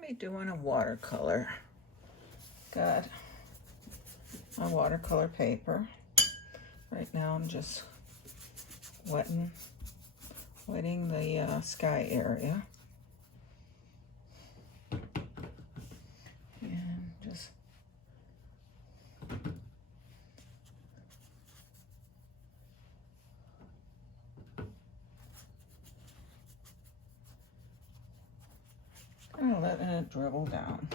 me doing a watercolor. Got my watercolor paper. Right now I'm just wetting the sky area. And just kind of letting it dribble down.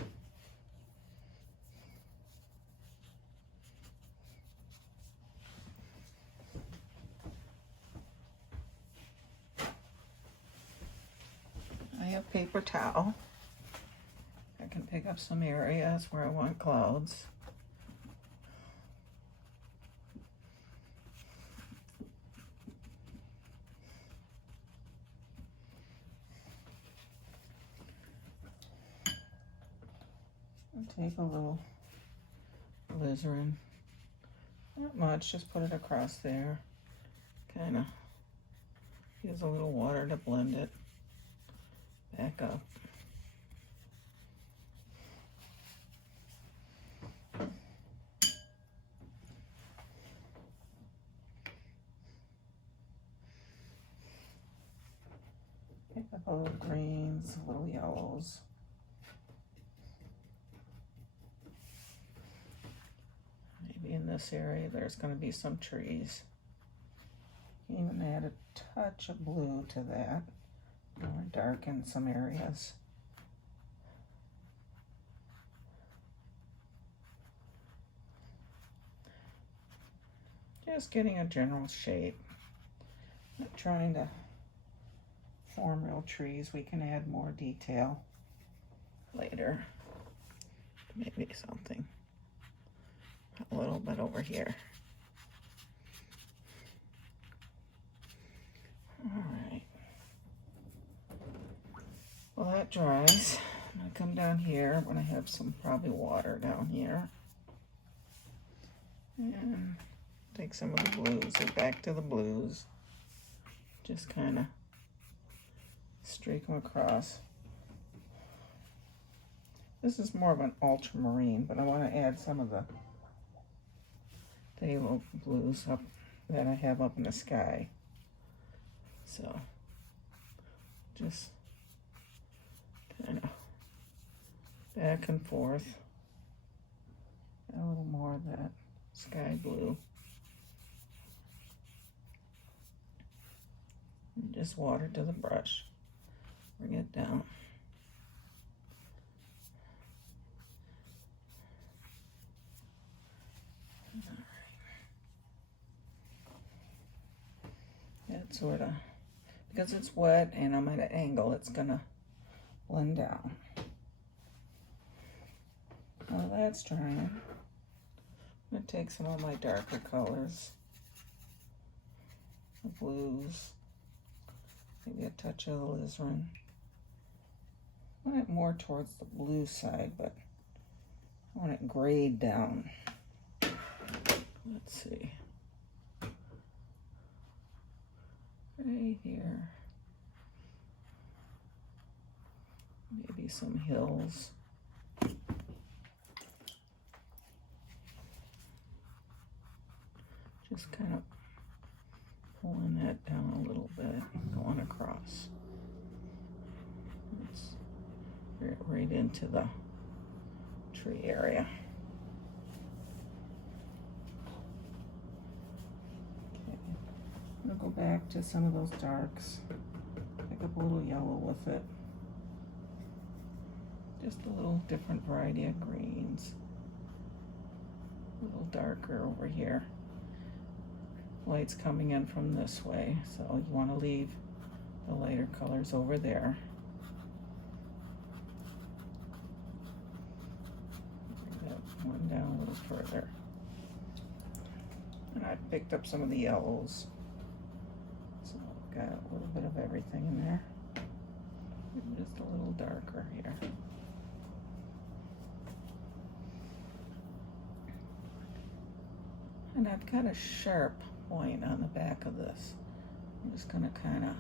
I have paper towel. I can pick up some areas where I want clouds. I'll take a little alizarin. Not much, just put it across there. Kind of use a little water to blend it back up. Pick up a little greens, a little yellows. Maybe in this area there's going to be some trees. Even add a touch of blue to that, or darken some areas. Just getting a general shape. Not trying to form real trees. We can add more detail later. Maybe something a little bit over here. All right. Well, that dries. I'm gonna come down here. I'm gonna have some probably water down here. And take some of the blues, and back to the blues. Just kind of streak them across. This is more of an ultramarine, but I want to add some of the phthalo blues up that I have up in the sky. So just kind of back and forth. A little more of that sky blue. And just water to the brush. Bring it down. All right. That sort of, because it's wet and I'm at an angle, it's gonna blend down. Now that's drying. I'm gonna take some of my darker colors, the blues, maybe a touch of alizarin. I want it more towards the blue side, but I want it grayed down. Let's see. Right here. Maybe some hills. Just kind of pulling that down a little bit, going across. Let's get right into the tree area. Okay, I'm gonna go back to some of those darks, pick up a little yellow with it. Just a little different variety of greens. A little darker over here. Light's coming in from this way, so you want to leave the lighter colors over there. Bring that one down a little further. And I picked up some of the yellows, so I've got a little bit of everything in there. Just a little darker here. And I've got a sharp point on the back of this. I'm just going to kind of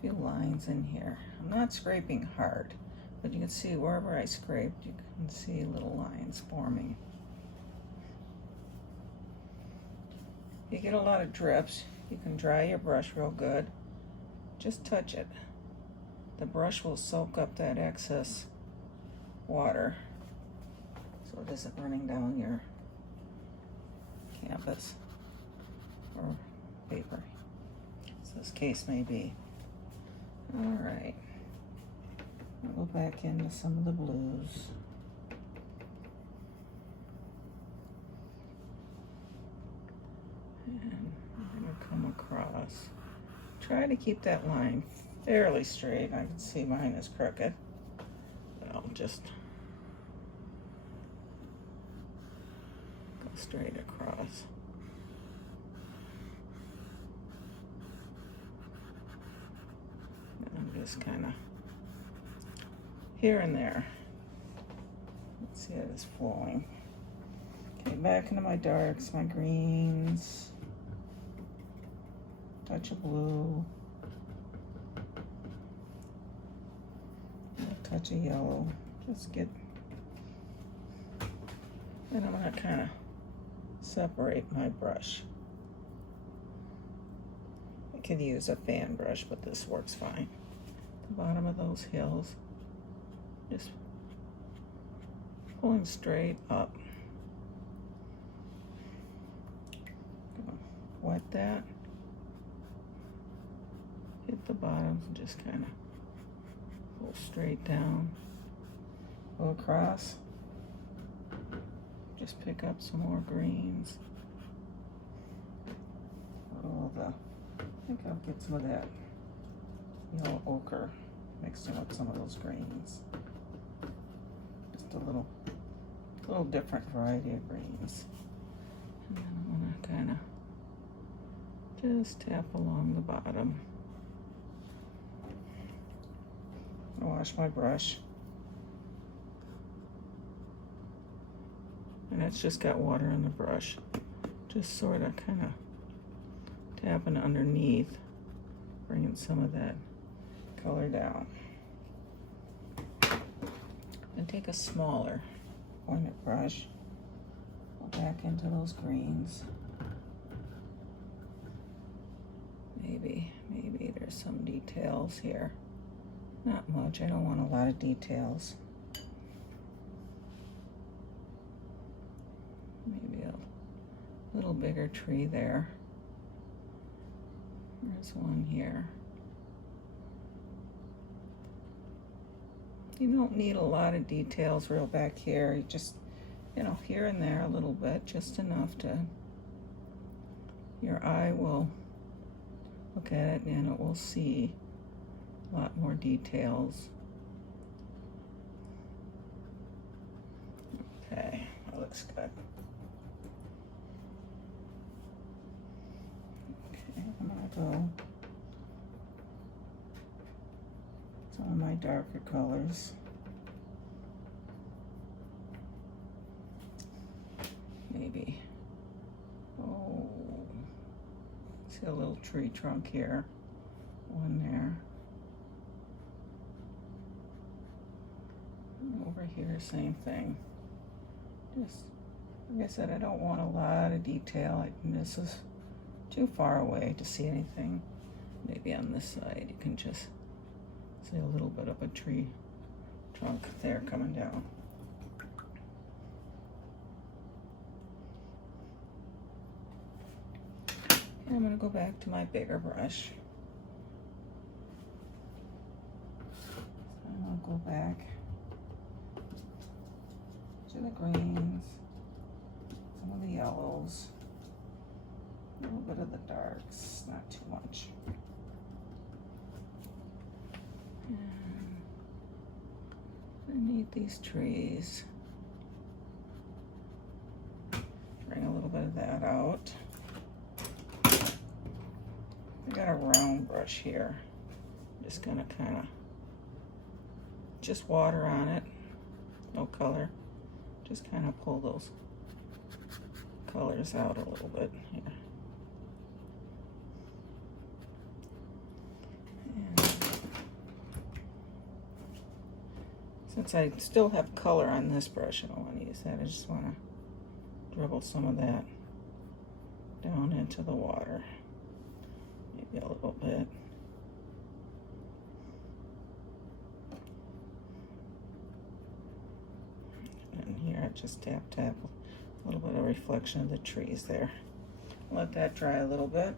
few lines in here. I'm not scraping hard, but you can see wherever I scraped, you can see little lines forming. If you get a lot of drips, you can dry your brush real good. Just touch it. The brush will soak up that excess water so it isn't running down your canvas or paper, as this case may be. All right, I'll go back into some of the blues. And I'm gonna come across. Try to keep that line fairly straight. I can see mine is crooked, but I'll just go straight across. And I'm just kind of here and there. Let's see how it's flowing. Okay, back into my darks, my greens, touch of blue, a touch of yellow. Just get, and I'm gonna kind of separate my brush. I could use a fan brush, but this works fine. The bottom of those hills, just pulling straight up. Wet that, hit the bottoms and just kind of pull straight down, go across, just pick up some more greens. I think I'll get some of that yellow ochre mixed in with some of those greens. Just a little different variety of greens. And then I'm gonna kind of just tap along the bottom. I'll wash my brush. And it's just got water on the brush. Just sort of kind of tapping underneath, bringing some of that color down. And take a smaller pointed brush, go back into those greens. Maybe there's some details here. Not much, I don't want a lot of details. Maybe a little bigger tree there. There's one here. You don't need a lot of details real back here. You just, here and there a little bit, just enough to, your eye will look at it and it will see a lot more details. Okay, that looks good. Okay, I'm gonna go some of my darker colors. Maybe, see a little tree trunk here, one there. And over here, same thing. Just, like I said, I don't want a lot of detail. This is too far away to see anything. Maybe on this side, you can just see a little bit of a tree trunk there coming down. And I'm going to go back to my bigger brush. And I'll go back to the greens, some of the yellows, a little bit of the darks, not too much. And underneath these trees, bring a little bit of that out. I got a round brush here. I'm just gonna kind of, just water on it, no color. Just kind of pull those colors out a little bit here. And Since I still have color on this brush, I don't want to use that. I just want to dribble some of that down into the water. Maybe a little bit. And here I just tap a little bit of reflection of the trees there. Let that dry a little bit.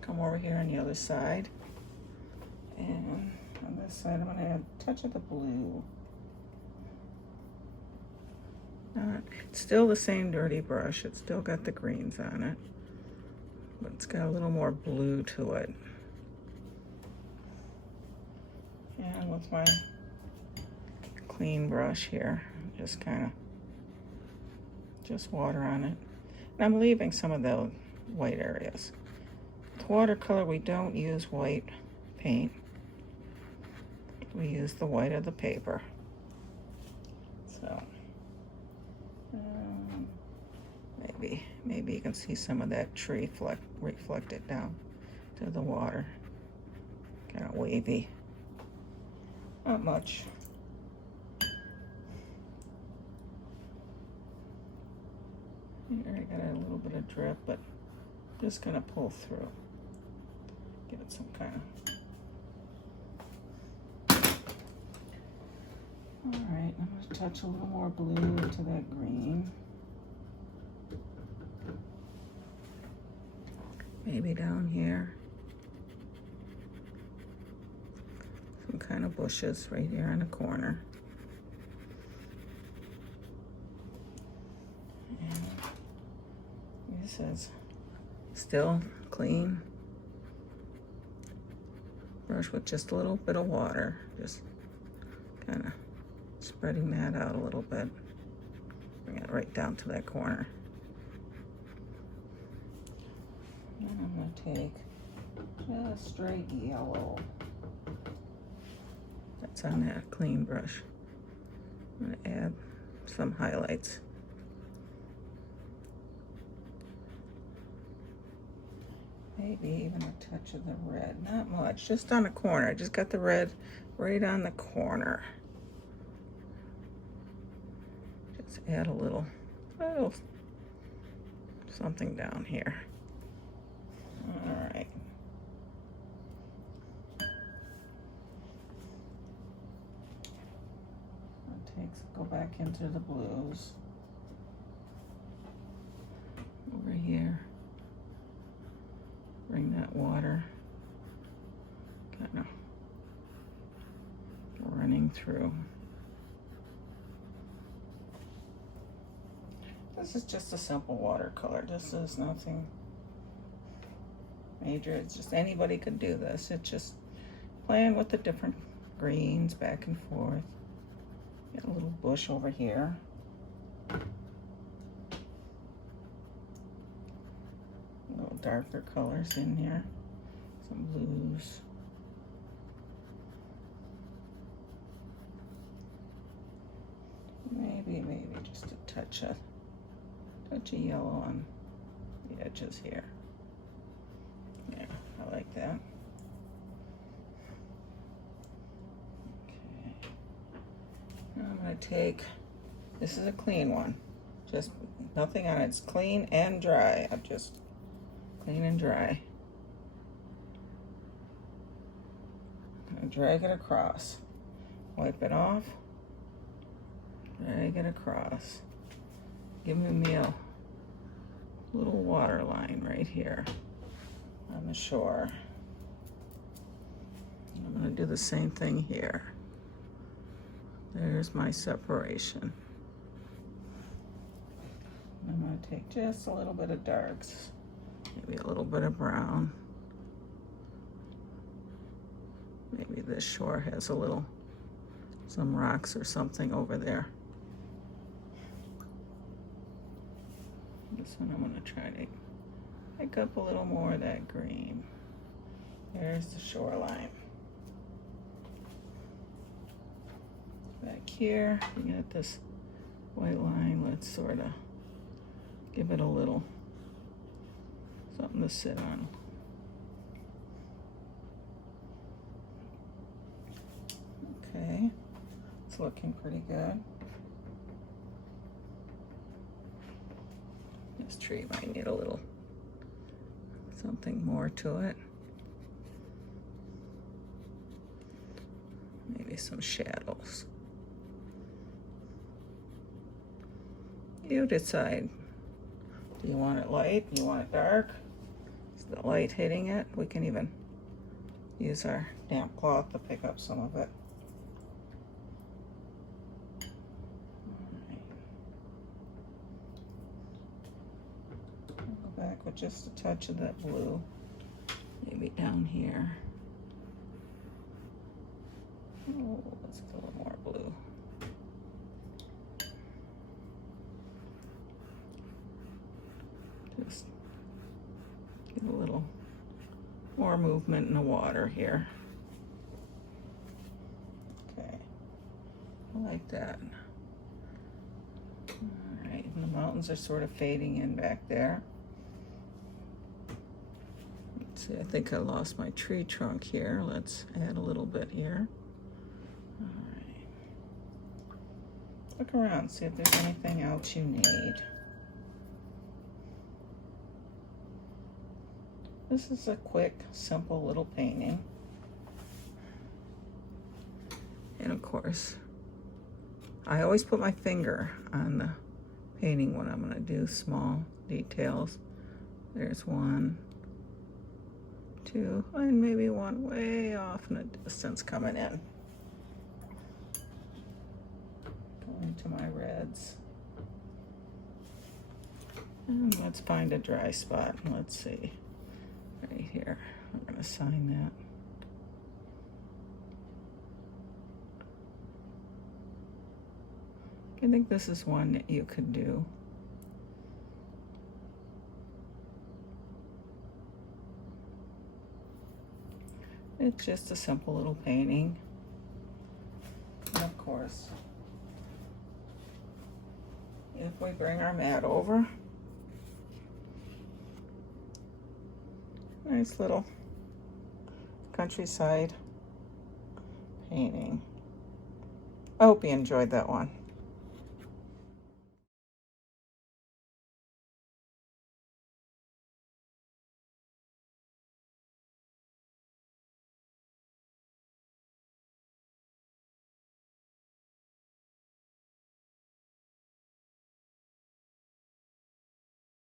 Come over here on the other side. And on this side, I'm going to add a touch of the blue. It's still the same dirty brush. It's still got the greens on it. But it's got a little more blue to it. And with my clean brush here, just kind of just water on it. And I'm leaving some of the white areas. With watercolor, we don't use white paint. We use the white of the paper. So maybe you can see some of that tree reflected down to the water. Kind of wavy. Not much. Here I got a little bit of drip, but just gonna pull through. Give it some kind of. All right, I'm gonna touch a little more blue into that green. Maybe down here. Some kind of bushes right here in the corner. And this is still clean. Brush with just a little bit of water. Just kind of spreading that out a little bit. Bring it right down to that corner. And I'm going to take just straight yellow. That's on that clean brush. I'm going to add some highlights. Maybe even a touch of the red. Not much, just on the corner. I just got the red right on the corner. Just add a little something down here. All right. Go back into the blues. Over here. Bring that water kind of running through. This is just a simple watercolor. This is nothing major. It's just anybody could do this. It's just playing with the different greens back and forth. Get a little bush over here. Little darker colors in here. Some blues. Maybe just a touch of yellow on the edges here. Yeah, I like that. I'm going to take, this is a clean one, just nothing on it. It's clean and dry. I'm just clean and dry. I'm drag it across, wipe it off, drag it across. Give me a little water line right here on the shore. I'm going to do the same thing here. There's my separation. I'm going to take just a little bit of darks, maybe a little bit of brown. Maybe this shore has some rocks or something over there. This one I'm going to try to pick up a little more of that green. There's the shoreline. Back here, we got this white line. Let's sort of give it a little something to sit on. Okay, That's looking pretty good. This tree might need a little something more to it. Maybe some shadows. You decide. Do you want it light? Do you want it dark? Is the light hitting it? We can even use our damp cloth to pick up some of it. Go back with just a touch of that blue. Maybe down here. Oh, let's get a little more blue. Just get a little more movement in the water here. Okay, I like that. All right, and the mountains are sort of fading in back there. Let's see, I think I lost my tree trunk here. Let's add a little bit here. All right. Look around, see if there's anything else you need. This is a quick, simple little painting. And of course, I always put my finger on the painting when I'm gonna do small details. There's 1, 2, and maybe one way off in the distance coming in. Going to my reds. And let's find a dry spot. Let's see. Right here. I'm going to sign that. I think this is one that you could do. It's just a simple little painting. And of course, if we bring our mat over, nice little countryside painting. I hope you enjoyed that one.